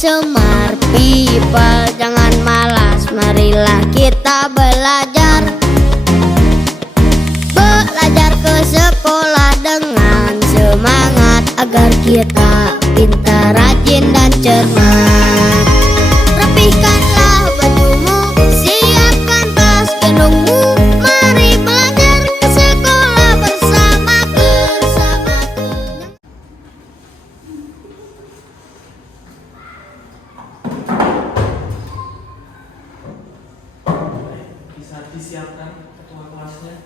Semar people, jangan malas, marilah kita belajar. Belajar ke sekolah dengan semangat, agar kita pintar, rajin dan cermat. Rapihkanlah bajumu, siapkan tas gendongmu, mari belajar ke sekolah bersamaku. Bisa disiapkan ketua kelasnya.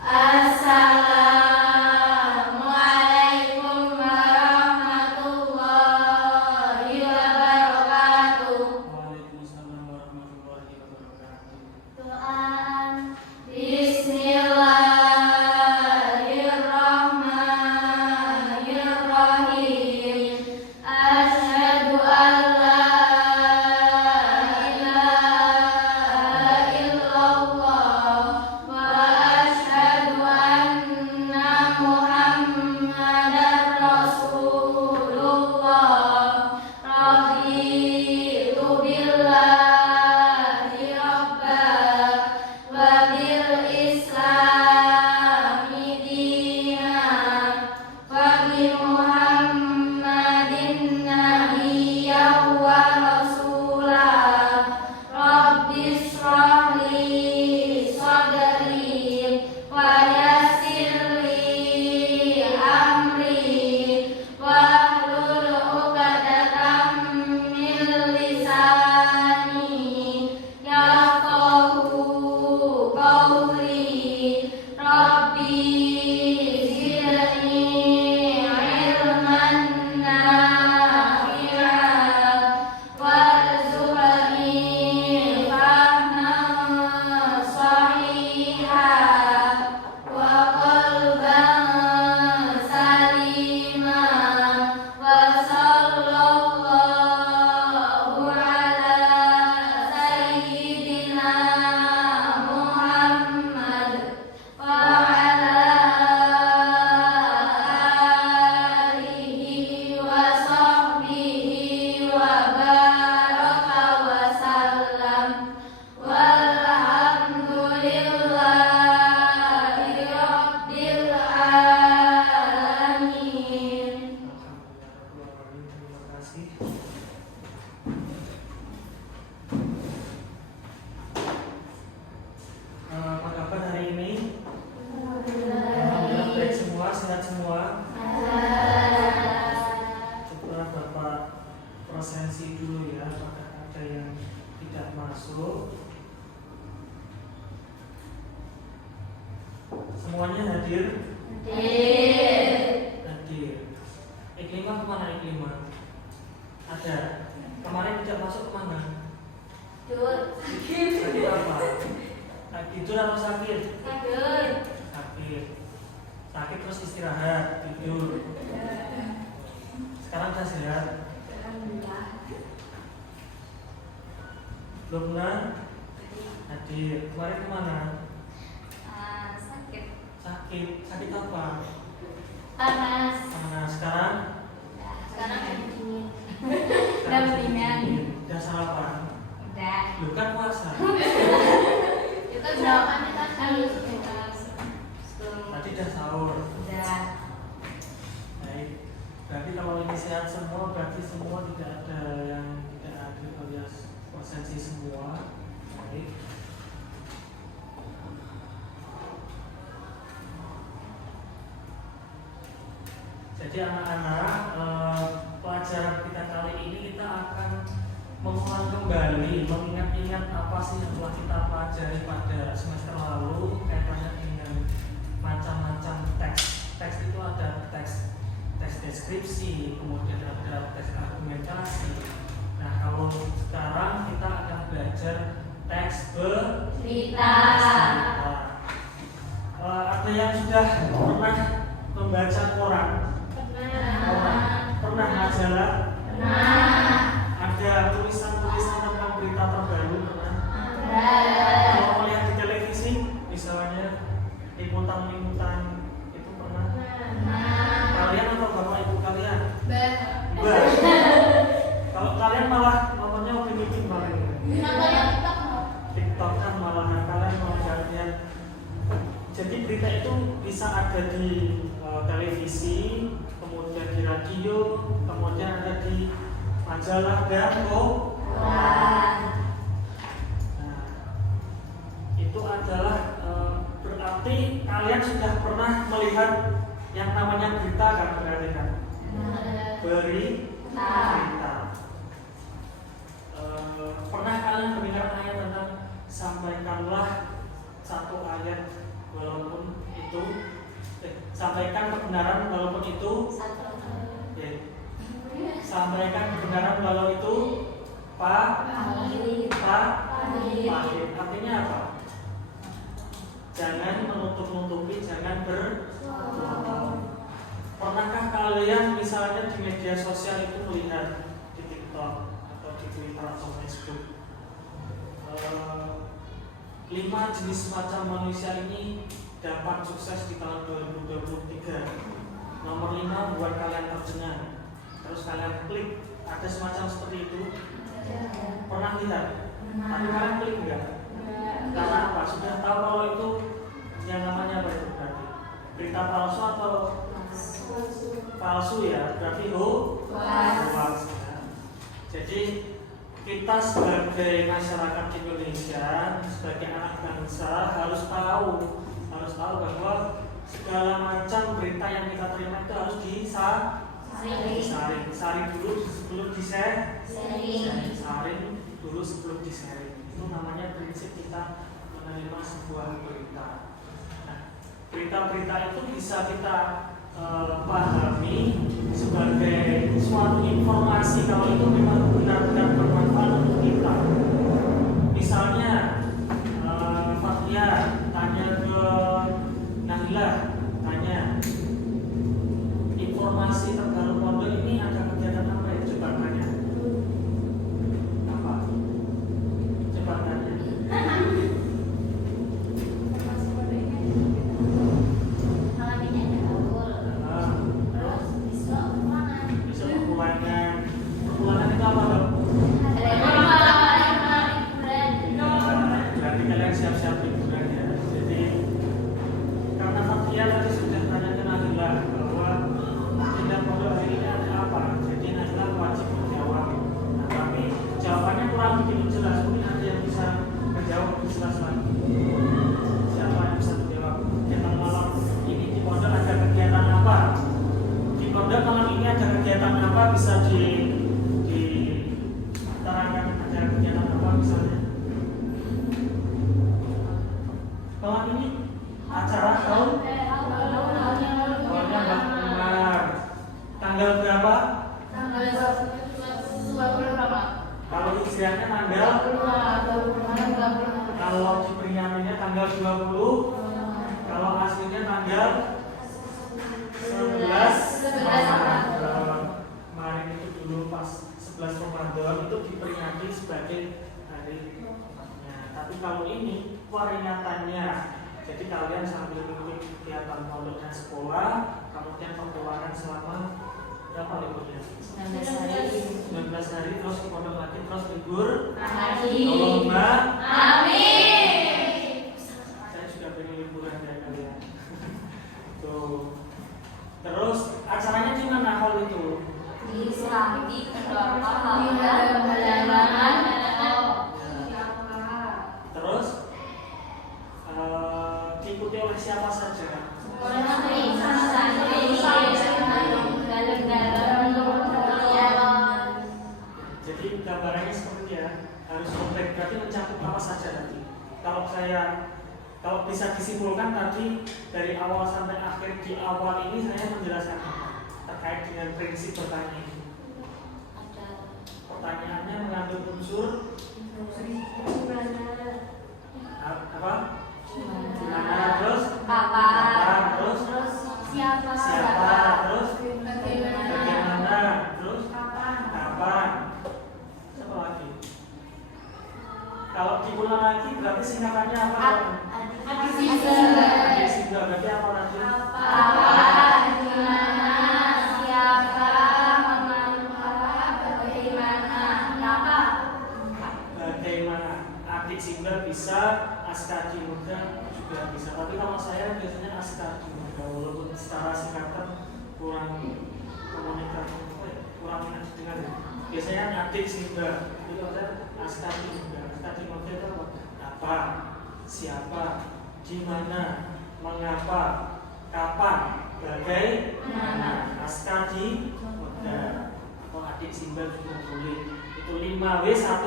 Assalamualaikum warahmatullahi wabarakatuh. Waalaikumsalam warahmatullahi wabarakatuh. Doa. Bismillahirrahmanirrahim. Asyhadu an la ilaha illallah wa asyhadu anna Muhammadar Rasulullah. Raditu billahi rabban wa bil islami dinan wa bi Muhammadin nabiyyan wa rasulah. Rabbi shrah li sadri wa yassir li amri wahlul 'uqdatam min lisani yafqahu qawli. Rabbi zidni ilman nafi'an warzuqni fahman sahihan wa qalban saliman wa sallallahu ala sayyidina Muhammad wa ala alihi wa sahbihi wa baraka wa sallam. Walhamdulillahi rabbil alamin. Terima kasih. Apa kabar hari ini? Alhamdulillah baik semua, sehat semua. Coba Bapak presensi dulu ya, apakah ada yang tidak masuk. Semuanya hadir? Hadir. Iklimah kemana Iklimah? Ada. Kemarin tidak masuk kemana? Sakit apa? Tidur atau sakit? Sakit. Sakit terus istirahat, tidur. Sekarang sudah sehat? Belum pernah? Hadir. Kemarin kemana? Sakit. Sakit apa? Panas. Sekarang? Sekarang dingin. Sekarang mendingan. Udah sarapan? Udah. Lu kan puasa. Itu jawabannya tadi. Tadi udah sahur. Udah. Baik. Berarti kalau ini sehat semua, berarti semua tidak ada yang tidak hadir alias presensi semua. Baik. Jadi anak-anak, pelajaran kita kali ini kita akan mengulang kembali, mengingat-ingat apa sih yang telah kita pelajari pada semester lalu kaitannya dengan macam-macam teks. Teks itu ada teks deskripsi, kemudian ada teks argumentasi. Nah, kalau sekarang kita akan belajar teks Cerita. Ada yang sudah pernah membaca koran? Pernah majalah? Ada tulisan-tulisan tentang berita terbaru? Pernah? Kalau melihat di televisi, misalnya liputan-liputan itu pernah? Kalian atau bapak ibu kalian? Mbak. TikTok kan malahan kalian mau lihat. Jadi berita itu bisa ada di televisi, kemudian di radio, kemudian ada di majalah dan Nah, itu adalah berarti kalian sudah pernah melihat yang namanya berita kan, berarti kan? Berita. Pernah kalian mendengar ayat tentang sampaikanlah satu ayat walaupun itu sampaikan kebenaran walaupun itu sampaikan kebenaran walau itu pahit. Artinya apa? Jangan menutup-nutupi, jangan berbohong. Pernahkah kalian misalnya di media sosial itu melihat di TikTok atau di Twitter atau Facebook 5 jenis macam manusia ini dapat sukses di tahun 2023. Nomor 5 buat kalian tercengang. Terus kalian klik, ada semacam seperti itu. Pernah lihat? Tapi kalian klik enggak? Karena apa? Sudah tahu kalau itu yang namanya apa itu berarti? Berita palsu atau palsu ya? Berarti hoax. Jadi kita sebagai masyarakat Indonesia, sebagai anak bangsa harus tahu bahwa segala macam berita yang kita terima itu harus disaring dulu sebelum di-share. Saring dulu sebelum di-sharing. Itu namanya prinsip kita menerima sebuah berita. Nah, berita-berita itu bisa kita pahami sebagai suatu informasi kalau itu memang benar-benar bermanfaat untuk kita. Misalnya Fathia tanya ke Nahila, tanya informasi terbaru pondok ini ada kegiatan apa ya? Coba tanya. Apa? Coba tanya. Bisa diterangkan ada kegiatan apa misalnya? Malam ini acara tahunnya Mbak Umar. Tanggal berapa? Tanggal 20. Kalau hijriahnya tanggal? Kalau diperingatinnya tanggal 20. Kalau aslinya tanggal 11. Kemarin itu dulu pas 11 Ramadan itu diperingati sebagai hari Ramadannya. Tapi kalau ini peringatannya, jadi kalian sambil mengikuti kegiatan pondok dan sekolah, kemudian pengeluaran selama berapa liburnya? 19 hari terus ke pondok lagi terus libur. Tolong Mbak. Amin. Saya juga pengen liburan dari kalian. Tuh. Terus acaranya di mana hal itu? Di Serambi kedua hal perjalanan. Terus diikuti oleh siapa saja? Jadi gambarannya seperti ya, harus komplek, berarti mencakup apa saja nanti. Kalau bisa disimpulkan tadi dari awal sampai akhir, di awal ini saya menjelaskan terkait dengan prinsip pertanyaan itu. Pertanyaannya mengandung unsur apa? Gimana, terus kapan, terus siapa, terus bagaimana, terus kapan. Siapa lagi? Kalau diulang lagi berarti singkatannya apa? Adisiga. Berarti apa lagi? Apa, gimana, siapa, mengapa, bagaimana, kenapa. Bagaimana? Simbel bisa, Askadi Muda juga bisa. Tapi kalau saya biasanya Askadi Muda, walaupun secara singkatan kurang komunikasi, kurang enak didengar. Biasanya adik Simbel, itu ada Askadi Muda. Askadi Muda itu apa? Siapa? Di mana? Mengapa? Kapan? Bagaimana? Askadi Muda atau adik Simbel juga boleh. Itu 5W1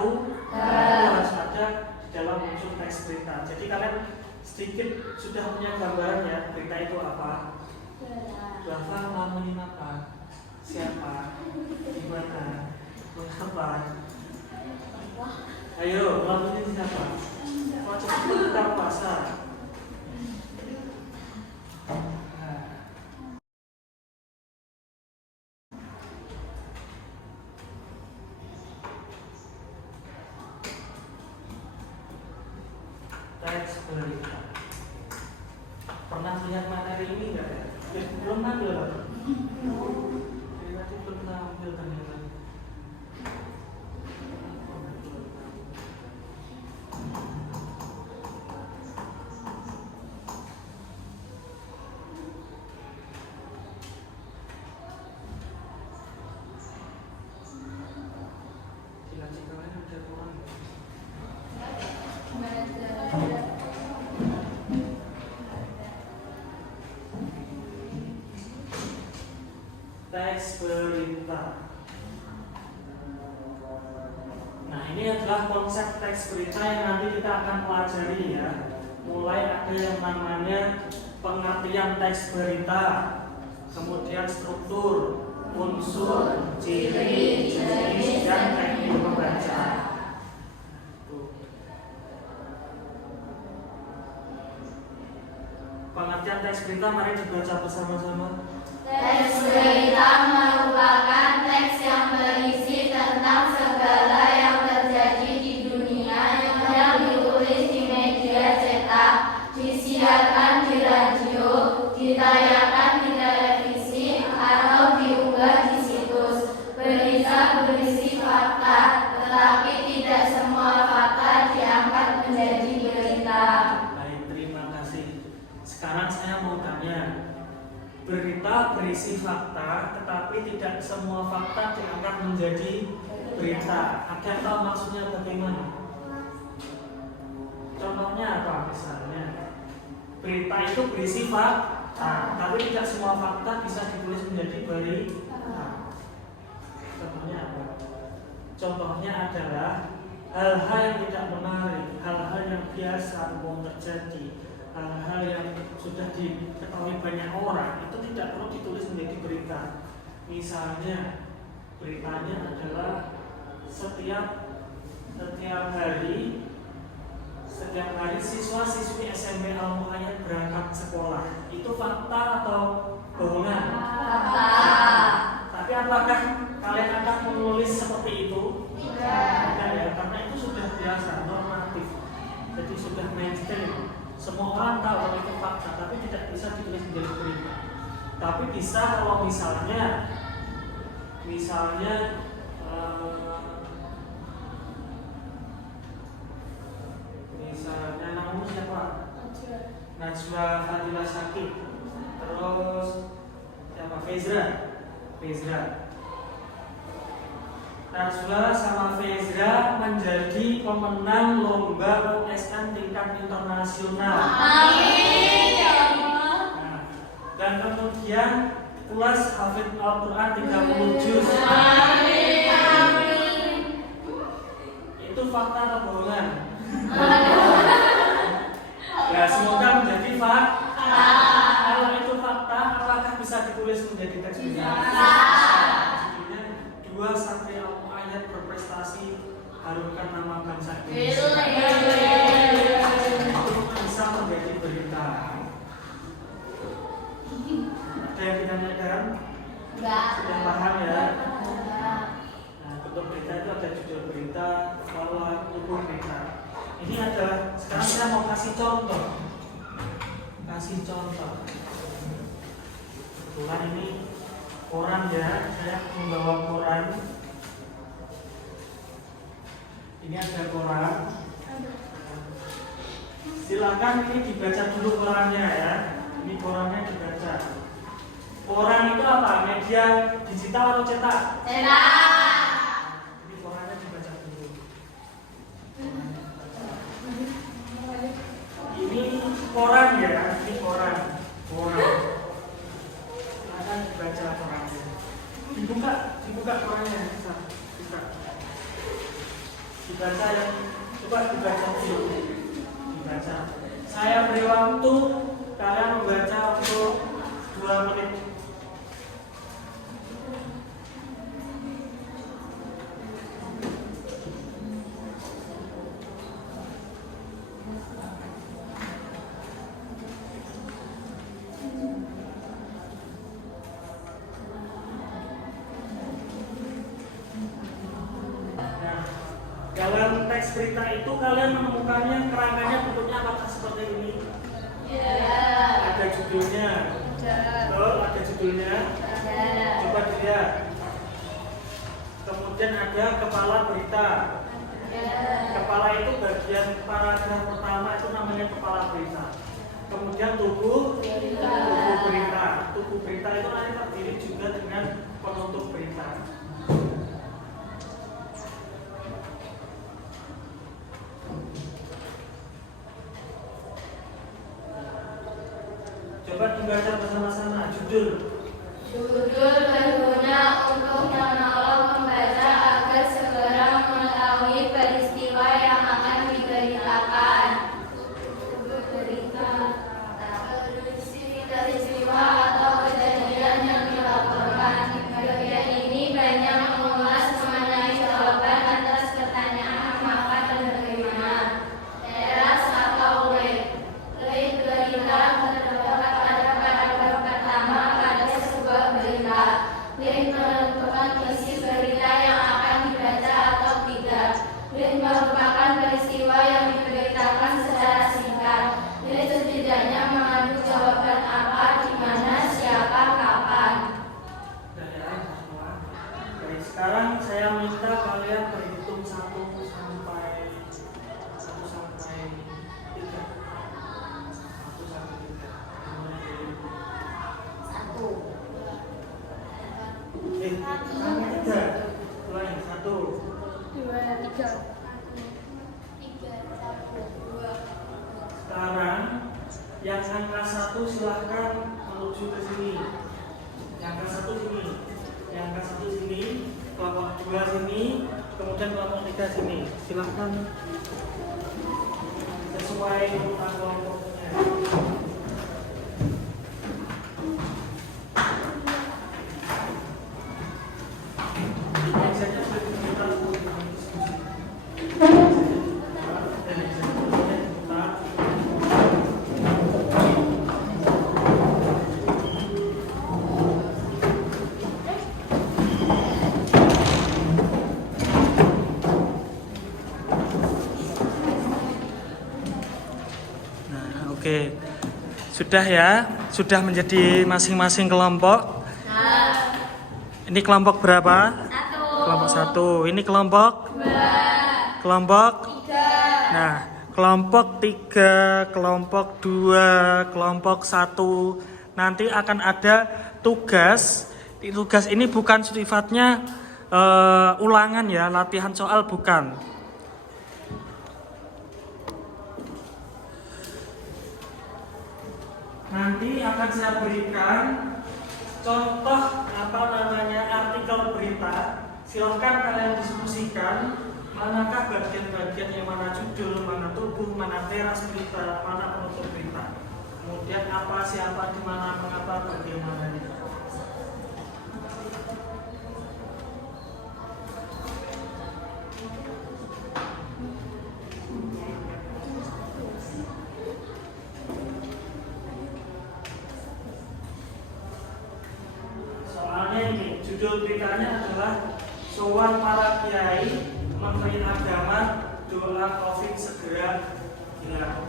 harus ada di dalam unsur teks berita. Jadi kalian sedikit sudah punya gambaran ya, berita itu apa? Bapak ngomongin apa? Siapa? Di mana? Mengapa? Ayo, ngomongin siapa? Kok cepat buka puasa? Teks berita. Pernah lihat materi ini enggak ya? Belum ambil Pak? Tadi belum ambil ternyata. Jika lain ada kurang. Teks berita. Nah, ini adalah konsep teks berita yang nanti kita akan pelajari ya. Mulai ada yang namanya pengertian teks berita, kemudian struktur, unsur, ciri, jenis, dan teknik membaca. Pengertian teks berita mari dibaca bersama-sama. Teks berita merupakan teks yang berisi tentang segala yang terjadi di dunia yang ditulis di media cetak, disiarkan di radio, ditayangkan di televisi, atau diunggah di situs. Berita berisi fakta, tetapi tidak semua fakta diangkat menjadi berita. Baik, terima kasih. Sekarang saya mau tanya, berita berisi fakta, tetapi tidak semua fakta diangkat menjadi berita. Ada yang tahu maksudnya bagaimana? Contohnya apa misalnya? Berita itu berisi fakta, tapi tidak semua fakta bisa ditulis menjadi berita. Contohnya apa? Contohnya adalah hal-hal yang tidak menarik, hal-hal yang biasa umum terjadi, hal-hal yang sudah diketahui banyak orang, itu tidak perlu ditulis menjadi berita. Misalnya, beritanya adalah setiap hari siswa-siswi SMP Al-Muhayyad berangkat sekolah. Itu fakta atau bohongan? Fakta. Tapi apakah kalian akan menulis seperti itu? Tidak ya, karena itu sudah biasa, normatif. Jadi sudah mainstream. Semua orang tahu kalau itu fakta, tapi tidak bisa ditulis menjadi berita. Tapi bisa kalau misalnya namamu siapa? Najwa Fadila Syakib. Terus siapa? Fezra. Najwa sama Fezra menjadi pemenang lomba OSN tingkat internasional. Amin ya Allah. Nah, dan kemudian kelas hafid Al-Quran 30 juz. Amin. Itu fakta atau bohongan? Ya, semoga menjadi fakta. Kalau itu fakta, apakah bisa ditulis menjadi teks berita? Judulnya 2 santri Al-Muhayyad berprestasi harumkan nama bangsa Indonesia. Itu bisa menjadi berita. Ada yang ditanyakan? Enggak. Sudah paham ya? Nah, bentuk berita itu ada judul berita, lalu tubuh berita. Ini adalah, sekarang saya mau kasih contoh. Kebetulan ini koran ya, saya membawa koran. Ini ada koran. Silakan ini dibaca dulu korannya ya. Ini korannya dibaca. Koran itu apa? Media digital atau cetak? Cetak. Ini korannya dibaca dulu. Ini koran ya, ini koran. Koran. Silakan dibaca korannya. Dibuka korannya, bisa. Dibaca ya, coba dibaca dulu. Dibaca. Saya beri waktu kalian membaca untuk 2 menit. Dalam teks berita itu kalian menemukannya kerangkanya bentuknya apakah seperti ini? Ada judulnya. Betul, ada judulnya. Coba dilihat. Kemudian ada kepala berita. Kepala itu bagian paragraf pertama itu namanya kepala berita. Kemudian tubuh berita. Tubuh berita itu nanti terdiri juga dengan penutup berita. Coba dibaca bersama-sama judul. Judul berguna untuk menolong pembaca agar segera mengetahui peristiwa yang akan diberitakan. Peristiwa atau kejadian yang dilaporkan. Bagian ini banyak mengulas mengenai jawaban atas pertanyaan maka dan bagaimana. Teras atau web. Berita terdapat pada paragraf pertama pada sebuah berita. Link menentukan isi berita yang akan dibaca atau tidak. Link merupakan peristiwa yang diberitakan secara singkat. Link setidaknya mengandung jawaban apa, di mana, siapa, kapan. Baik, sekarang saya minta kalian berhitung 1 sampai 3. 1 sampai 3. Sampai 3. Ulangi 1. 2, 3. Sekarang yang angka 1 silahkan menuju ke sini. Yang angka 1 sini. Yang angka 1 sini. Kelompok 2 sini. Kemudian kelompok 3 sini. Silahkan sesuai urutan kelompoknya. Biasanya sudah diputar diskusi. Oke, sudah ya, sudah menjadi masing-masing kelompok. Ini kelompok berapa? 1. Kelompok 1. Ini kelompok 2. kelompok. 3. Nah, kelompok 3, kelompok 2, kelompok 1. Nanti akan ada tugas. Tugas ini bukan sifatnya ulangan ya, latihan soal bukan. Nanti akan saya berikan contoh artikel berita. Silahkan kalian diskusikan manakah bagian-bagian yang mana judul, mana tubuh, mana teras berita, mana penutup berita. Kemudian apa, siapa, di mana, mengapa, bagaimana. Judul beritanya adalah sowan para kiai Menteri Agama doa COVID segera hilang.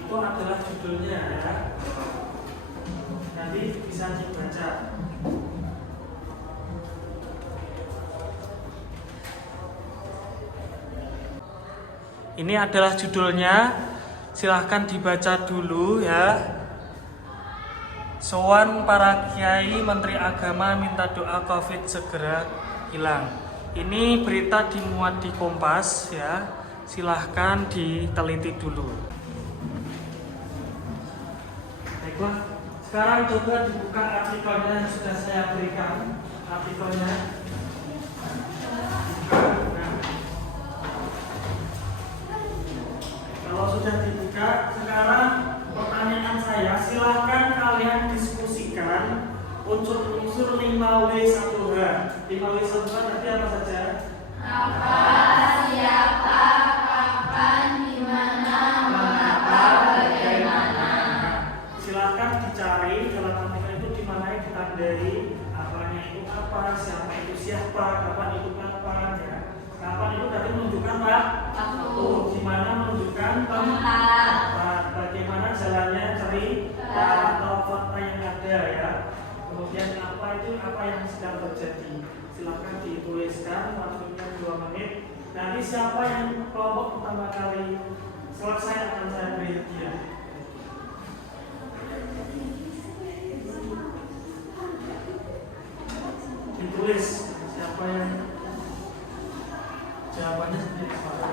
Itu adalah judulnya ya. Nanti bisa dibaca. Ini adalah judulnya, silahkan dibaca dulu ya. Sowan para kiai Menteri Agama minta doa COVID segera hilang. Ini berita dimuat di Kompas ya. Silahkan diteliti dulu. Baiklah, sekarang coba dibuka artikelnya yang sudah saya berikan. Artikelnya. Nah, kalau sudah dibuka, sekarang pertanyaan saya, silahkan kalian diskusikan unsur-unsur 5W1H. 5W1H nanti apa saja? Apa, siapa, kapan, di mana, mengapa, bagaimana. Silahkan dicari dalam artikel itu di mana ditandai apanya itu apa, siapa itu siapa, kapan itu kapan ya. Kapan itu tadi menunjukkan waktu, di mana menunjukkan tempat, bagaimana jalannya cerita atau fakta yang ada ya. Kemudian apa itu apa yang sedang terjadi. Silahkan dituliskan, waktunya 2 menit. Nanti siapa yang kelompok pertama kali selesai akan saya beri hadiah. Ditulis siapa yang jawabannya seperti apa.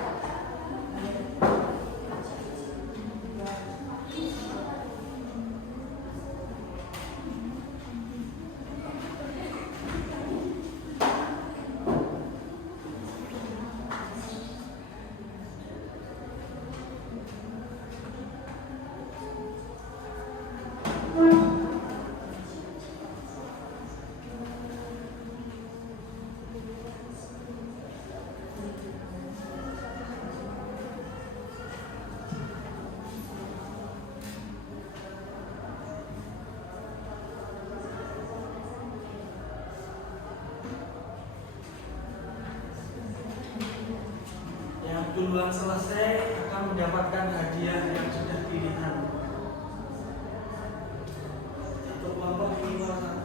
Duluan selesai akan mendapatkan hadiah yang sudah pilihan. Untuk kelompok 5W1H.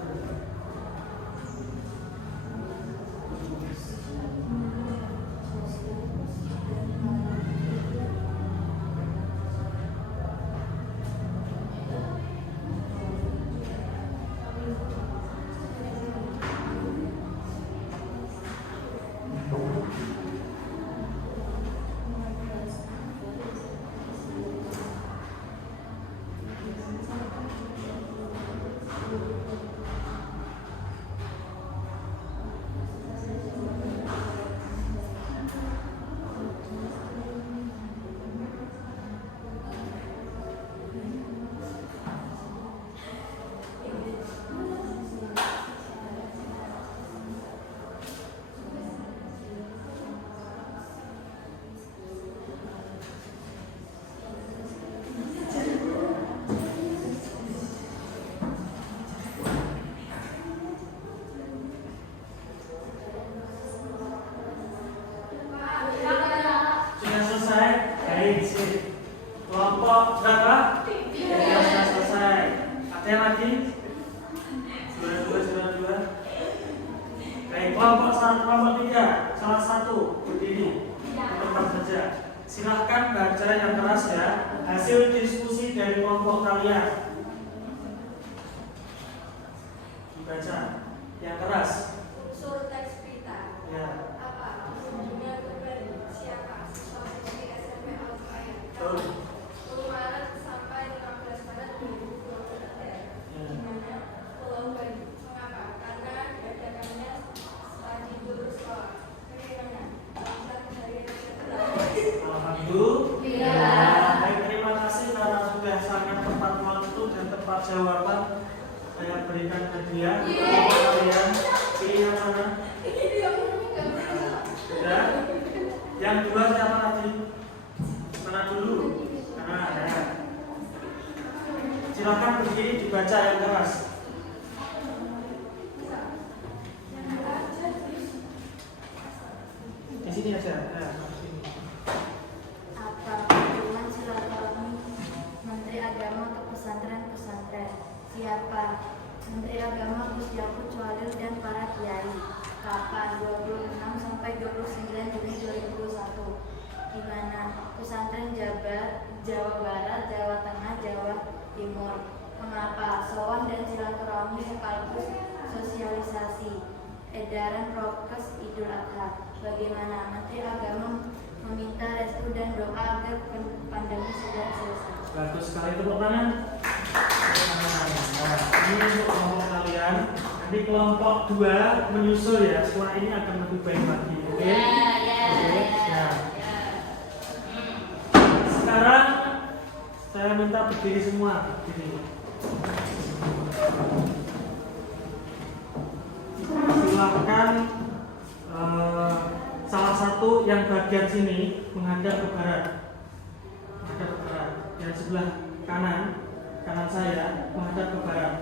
Kelompok berapa? 3 sudah selesai. Ada yang lagi? Sudah. Baik, kelompok 3, salah satu berdiri tempat saja. Silahkan baca yang keras ya. Hasil diskusi dari kelompok kalian. Dibaca yang keras. Unsur teks berita. Ya. Apa? Sejumlah berbagi. Siapa? Siswa SD SMP Al-Quran. Betul. 10 Maret sampai 15 Maret 2023. Di mana Pulau Bali. Mengapa? Karena diadakannya setelah libur sekolah. Bagaimana? Alasan dari Alhamdulillah. Baik, terima kasih karena sudah sangat tepat waktu dan tepat jawaban. Saya berikan hadiah untuk kalian. Pilih yang mana? Sudah. Yang 2 siapa tadi? Mana dulu? Nah, ya. Silakan berdiri dibaca yang keras. Di sini aja. Nah, sini. Apa kunjungan silaturahmi Menteri Agama ke pesantren-pesantren? Siapa? Menteri Agama Gus Yakut Chalil dan para kiai. Kapan? 26 sampai 29 Juni 2021. Di mana? Mengapa? Sowan dan silaturahmi sekaligus sosialisasi. Edaran prokes Idul Adha. Bagaimana? Menteri Agama meminta restu dan doa agar pandemi segera selesai. Bagus sekali, tepuk tangan. Nah, ini untuk kelompok kalian. Nanti kelompok 2 menyusul ya. Setelah ini akan lebih baik lagi. Oke? Oke. Nah. Sekarang saya minta berdiri semua. Berdiri. Silakan salah satu yang bagian sini menghadap ke barat. Menghadap ke barat. Yang sebelah kanan saya menghadap ke barat.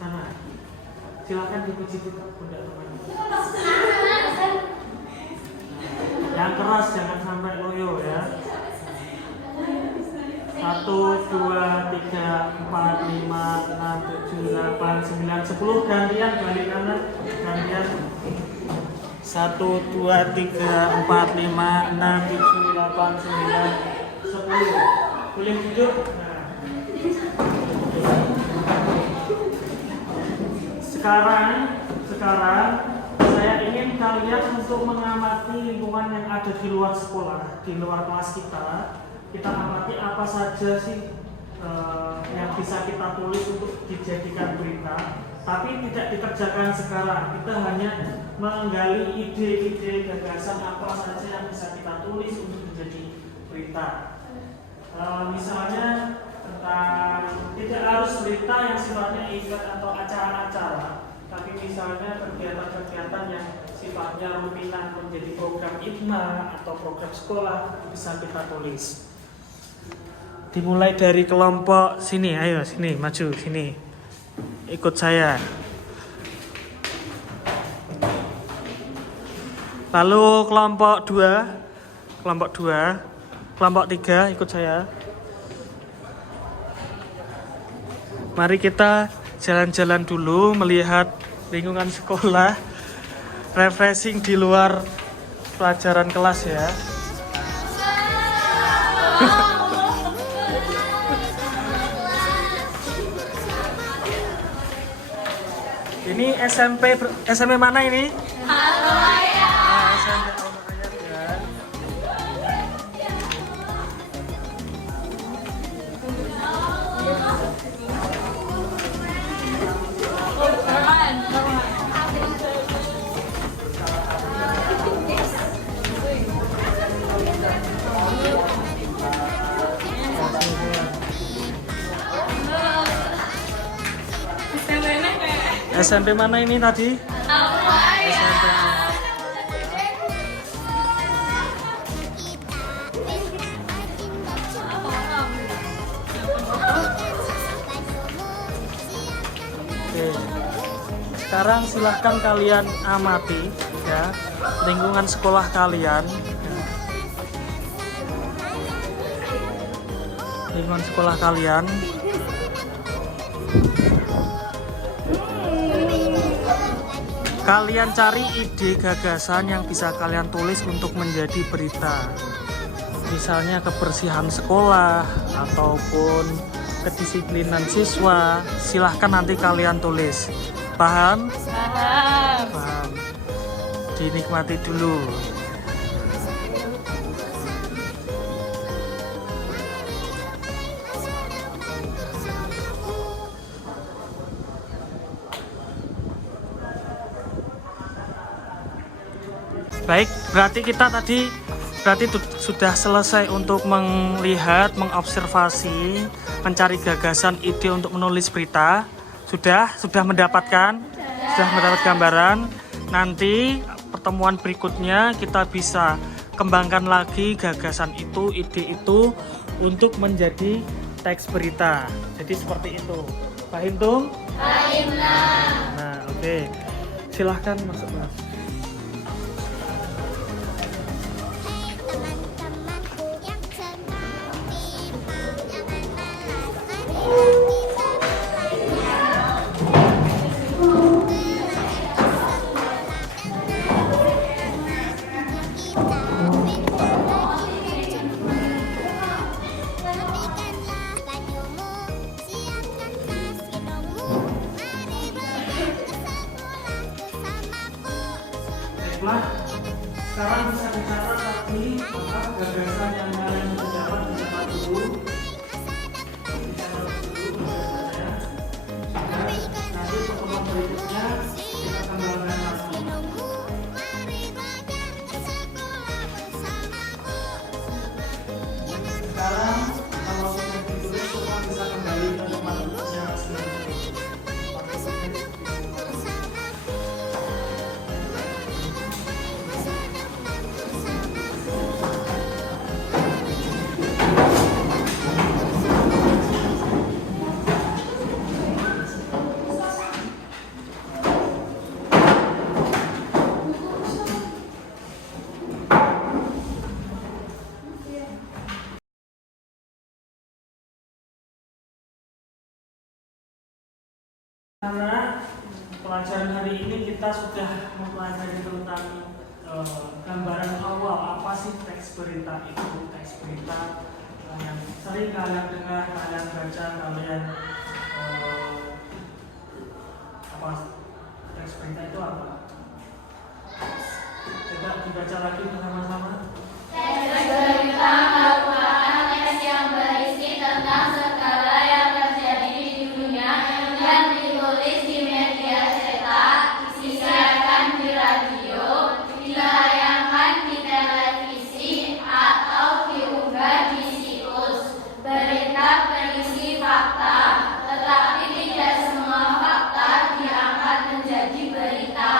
Sana. Silakan dipuji pundak teman. Yang keras jangan sampai loyo ya. 1, 2, 3, 4, 5, 6, 7, 8, 9, 10. Gantian balik kanan. Gantian 1, 2, 3, 4, 5, 6, 7, 8, 9, 10. Boleh duduk. Nah. Sekarang saya ingin kalian untuk mengamati lingkungan yang ada di luar sekolah, di luar kelas kita. Kita amati apa saja sih yang bisa kita tulis untuk dijadikan berita, tapi tidak dikerjakan sekarang. Kita hanya menggali ide-ide gagasan apa saja yang bisa kita tulis untuk menjadi berita. Misalnya tentang, tidak harus berita yang sifatnya event atau acara-acara, tapi misalnya kegiatan-kegiatan yang sifatnya ruminan menjadi program IPMA atau program sekolah bisa kita tulis. Dimulai dari kelompok sini, ayo sini, maju sini, ikut saya. Lalu kelompok 2, kelompok 3 ikut saya. Mari kita jalan-jalan dulu melihat lingkungan sekolah, refreshing di luar pelajaran kelas ya. Ini SMP mana ini? Al-Hayat. SMP Al-Hayat ya. SMP mana ini tadi? SMP. Oke. Sekarang silahkan kalian amati ya lingkungan sekolah kalian. Lingkungan sekolah kalian. Kalian cari ide gagasan yang bisa kalian tulis untuk menjadi berita. Misalnya kebersihan sekolah ataupun kedisiplinan siswa. Silahkan nanti kalian tulis. Paham? Paham. Dinikmati dulu. Baik, berarti kita tadi sudah selesai untuk melihat, mengobservasi, mencari gagasan ide untuk menulis berita. Sudah mendapatkan gambaran. Nanti pertemuan berikutnya kita bisa kembangkan lagi gagasan itu, ide itu untuk menjadi teks berita. Jadi seperti itu. Paham Tung? Paham. Nah, oke. Silahkan masuk kelas. bicara tadi maka gagasan yang kalian dapat dicatat dulu. Dicatat dulu gagasannya. Nanti pertemuan berikutnya kita kembangkan lagi. Sekarang kalau sudah ditulis semua bisa kembali ke tempatnya masing-masing. Karena pelajaran hari ini kita sudah mempelajari tentang gambaran awal apa sih teks berita itu. Teks berita yang sering kalian dengar, kalian baca, kalian apa teks berita itu apa? Coba dibaca lagi bersama-sama. Teks berita merupakan teks yang berisi tentang segala yang terjadi di dunia yang ditulis di media cetak, disiarkan di radio, ditayangkan di televisi, atau diunggah di situs. Berita berisi fakta, tetapi tidak semua fakta diangkat menjadi berita.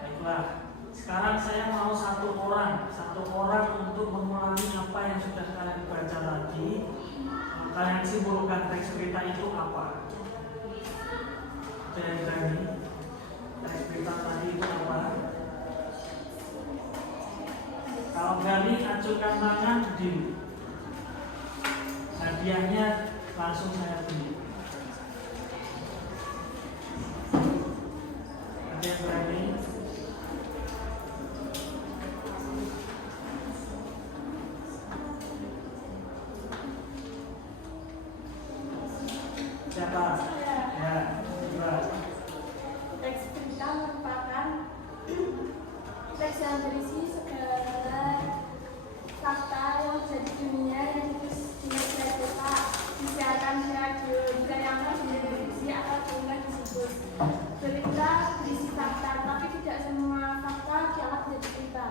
Baiklah, sekarang saya mau satu orang untuk mengulangi apa yang sudah kalian baca tadi. Kalian simpulkan teks berita itu apa? Saya berani. Teks berita tadi itu apa? Kalau berani acungkan tangan berdiri. Hadiahnya langsung saya beri. Ada yang berani? Siapa? Ya, coba. Teks berita merupakan teks yang berisi segala fakta yang terjadi di dunia yang ditulis di media cetak, disiarkan di radio, ditayangkan di televisi atau diunggah di situs. Berita berisi fakta, tapi tidak semua fakta diangkat menjadi berita.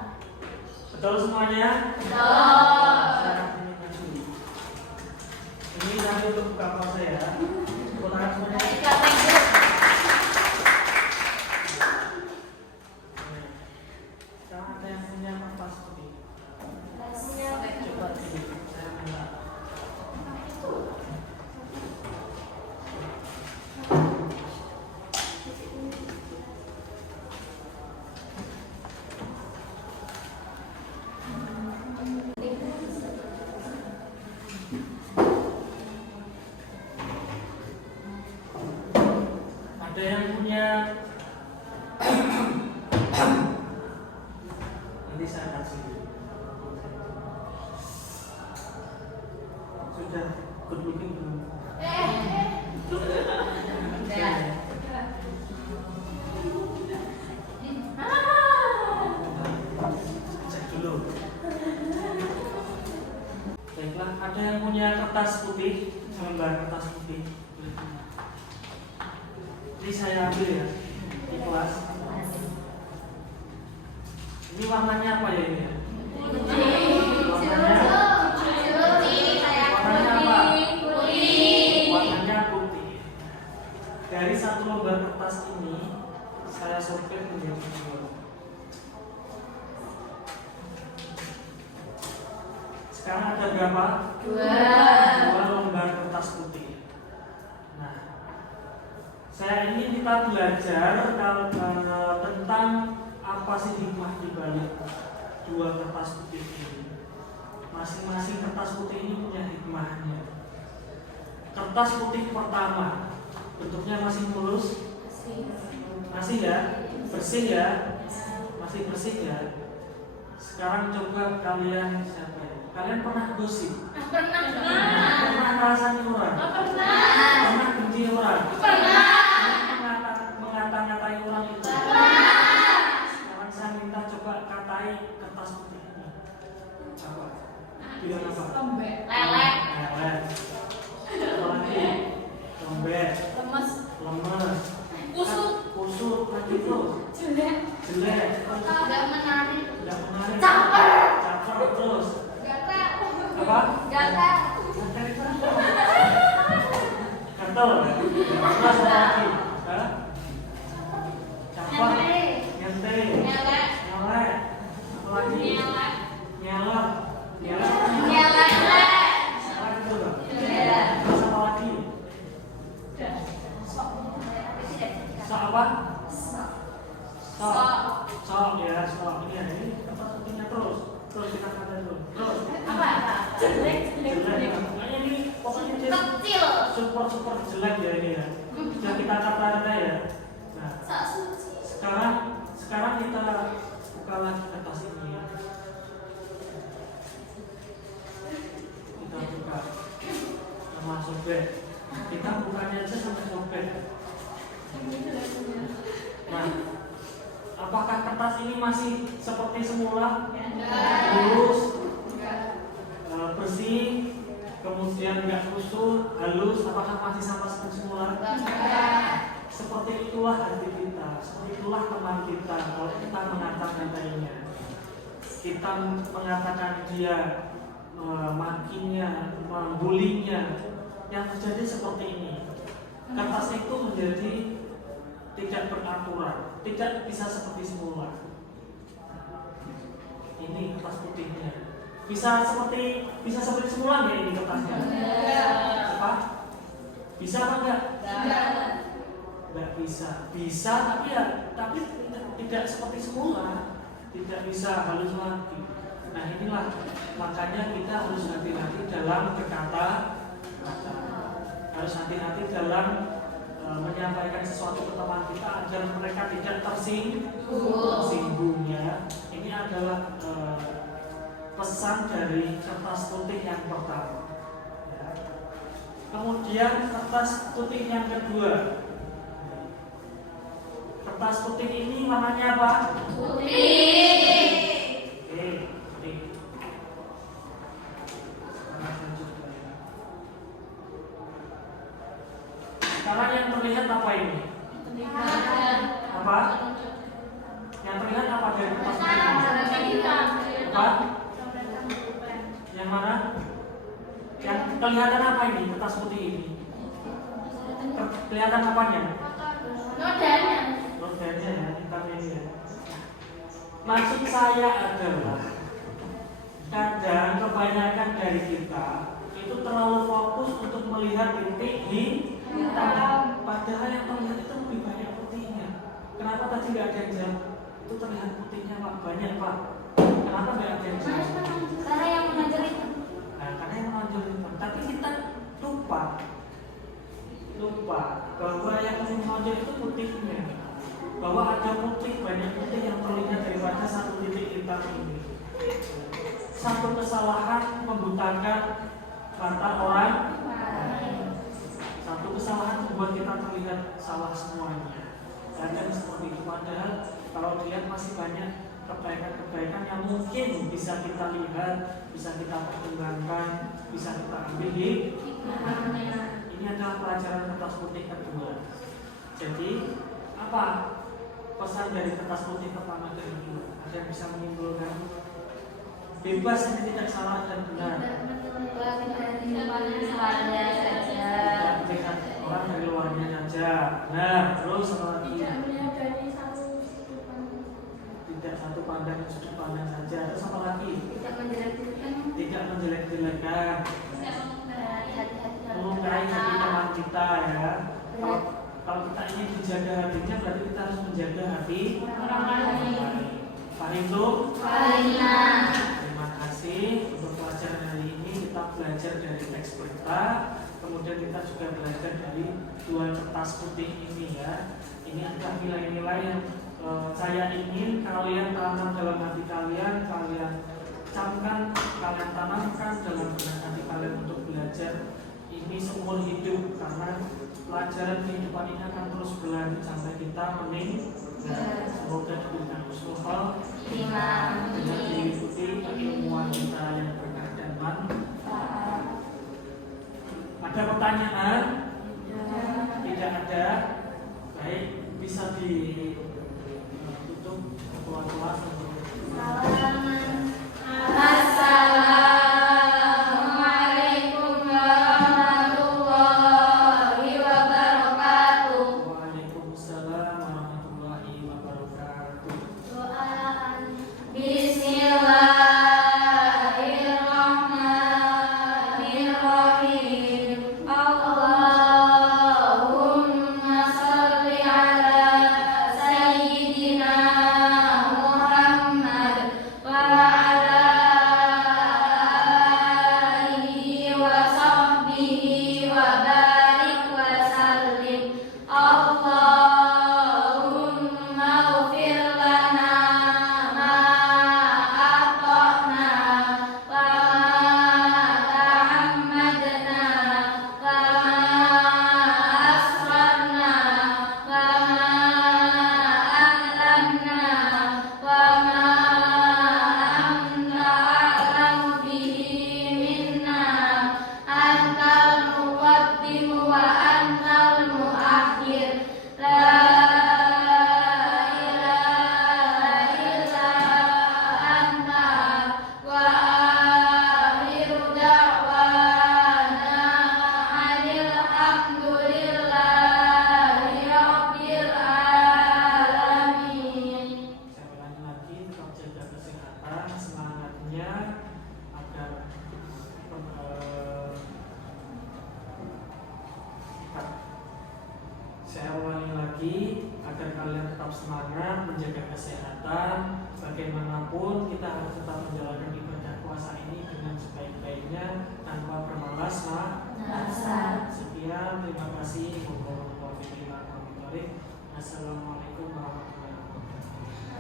Betul semuanya? Betul. Saya ini maju. Ini nanti untuk buka puasa ya. Tangan semuanya. Sekarang ada yang punya kertas putih. Coba ini, saya minta. Ada yang punya nanti saya kasih. Sudah good looking belum? Cek dulu. Baiklah, ada yang punya kertas putih, selembar kertas putih. Ini saya ambil ya, di kelas. Ini warnanya apa ya ini ya? Warnanya putih. Dari satu lembar kertas ini, saya sortir menjadi dua. Sekarang ada berapa? Dua lembar kertas putih. Nah, saya ingin kita belajar tentang apa sih hikmah di balik dua kertas putih ini. Masing-masing kertas putih ini punya hikmahnya. Kertas putih pertama bentuknya masih mulus, masih ya, bersih ya, masih bersih ya. Sekarang coba kalian siapa ya? Kalian pernah gosip? Pernah. Pernah merasani orang? Pernah. Pernah benci orang? Pernah. Mengata-ngatai orang itu? Sekarang saya minta coba katai kertas putih Bilang apa? Lembek. Lelek. Lelek. Apa lagi? Lembek. Lemes. Lemes. Kusut. Kusut. Lagi terus. Jelek. Jelek. Tidak menarik. Tidak menarik. Caper. Caper terus. Gatal. Apa? Gatal. Gatel. Terus apa lagi? Hah? Caper. Nyente. Nyelek. Nyelek. Apa lagi? Nyelek. Nyelek. Nyelek. Nyelek. Nyelek itu loh. Iya. Terus apa lagi? Sok apa? Sok ya, sok. Ini ya, ini tempat pentingnya terus. Terus kita kata dulu. Terus. Apa? Jelek. Jelek. Pokoknya ini pokoknya dia Kecil. super jelek ya ini ya. Sudah kita kata ya. Nah, Sok suci. sekarang kita buka lagi kertas ini ya. Kita buka sama sobek. Kita bukanya aja sama sobek. Nah, apakah kertas ini masih seperti semula? Lurus, bersih, kemudian nggak kusut, halus, apakah masih sama seperti semula? Seperti itulah hati kita, seperti itulah teman kita. Kalau kita mengata-ngatainya, kita mengatakan dia makinya, membulinya, yang terjadi seperti ini. Kertas itu menjadi tidak beraturan, tidak bisa seperti semula. Ini kertas putihnya. Bisa seperti semula nggak ini kertasnya? Apa? Bisa apa enggak? Nggak bisa. Bisa tapi tidak seperti semula. Tidak bisa halus lagi. Nah inilah makanya kita harus hati-hati dalam berkata, harus hati-hati dalam menyampaikan sesuatu ke teman kita agar mereka tidak tersinggung ya. Ini adalah pesan dari kertas putih yang pertama ya. Kemudian kertas putih yang kedua. Kertas putih ini warnanya apa? Putih. Oke, putih. Sekarang yang terlihat apa ini? Apa? Yang terlihat apa dari kertas putih ini? Apa? Yang mana? Yang kelihatan apa ini kertas putih ini? Kelihatan apanya? Nodanya. Nodanya ya, hitam ini ya. Maksud saya adalah kadang kebanyakan dari kita itu terlalu fokus untuk melihat titik hitam. Padahal yang terlihat itu lebih banyak putihnya. Kenapa tadi nggak ada yang jawab? Itu terlihat putihnya Pak, banyak Pak. Kenapa nggak ada yang jawab? Karena yang mengajar itu. Nah, karena yang menonjol itu. Tapi kita lupa bahwa yang menonjol itu putihnya. Bahwa ada putih, banyak putih yang terlihat daripada satu titik hitam ini. Satu kesalahan membutakan mata orang. Satu kesalahan membuat kita terlihat salah semuanya. Kadang seperti itu. Padahal kalau dilihat masih banyak kebaikan-kebaikan yang mungkin bisa kita lihat, bisa kita pertimbangkan, bisa kita ambil di. Ini adalah pelajaran kertas putih kedua. Jadi apa pesan dari kertas putih pertama dan kedua? Ada yang bisa menyimpulkan? Bebas, ini tidak salah dan benar. Tidak melihat orang dari luarnya saja. Nah, terus apa lagi? Tidak satu pandang sudut pandang saja. Terus apa lagi? Tidak menjelek-jelekan. Melukai hati teman kita ya. Kalau kita ingin dijaga hatinya, berarti kita harus menjaga hati orang lain. Paham tuh? Terima kasih untuk pelajaran hari ini. Kita belajar dari teks berita, kemudian kita juga belajar dari dua kertas putih ini ya. Ini adalah nilai-nilai yang saya ingin kalian tanam dalam hati kalian, kalian camkan, kalian tanamkan dalam benak hati kalian untuk belajar ini seumur hidup, karena pelajaran kehidupan ini akan terus berlanjut sampai kita meninggal. Semoga diberikan husnul khotimah dengan diikuti keilmuan kita yang berkah dan manfaat. tetap semangat, menjaga kesehatan. Bagaimanapun kita harus tetap menjalankan ibadah puasa ini dengan sebaik-baiknya tanpa bermalas-malasan. Sekian, terima kasih. Assalamualaikum warahmatullahi wabarakatuh.